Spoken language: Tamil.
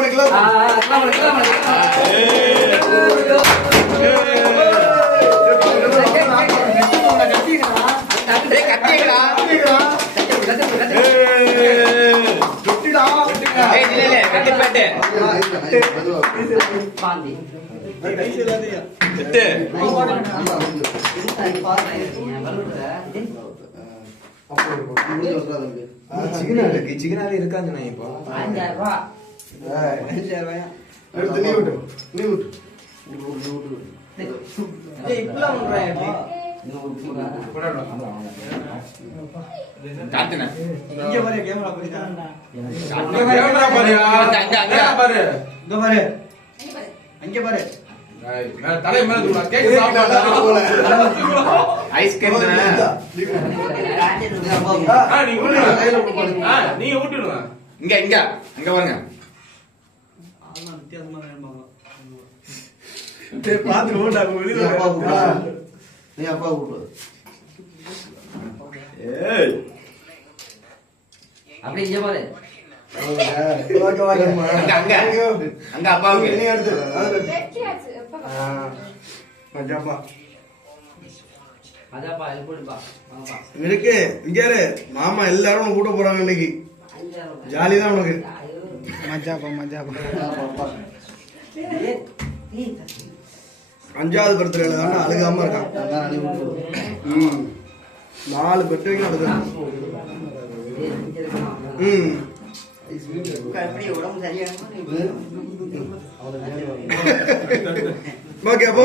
பண்ணு கிளப் ஆ, கிளம்பு, கிளம்பு, கிளம்பு. டேய், கத்திங்கடா. கத்து, கத்து. சுட்டிடா ஏய், இல்ல, இல்ல, கத்தி பேட்டு. பாந்தி. எட்டு சிக்கன் இருக்கு சிக்கனாவே இருக்காது நான் இப்போ அஞ்சாயிரம் நீ விட்டு நீ விட்டு அங்க, பாரு தலை மேல கேக் ஐஸ்கிரீம் நீ நீங்க இங்க இங்க அங்க பாருங்க. பாத்து ஓடா வெளியில அப்பா கூப்பிடு. நீ அப்பா கூப்பிடு. ஏய். அப்படி இங்க பாரு. இருக்கு. மாமா எல்லாரும் கூட்ட போறாங்க இன்னைக்கு. அஞ்சாயிரம் ரூபா. ஜாலி தான் உனக்கு. ஏய், ஏய், அஞ்சாவது பர்த்டேல தானே அழுகாம இருக்கான். ம். நாலு பெட்டு வரைக்கும் அழுகான். ம். ஓகே அப்போ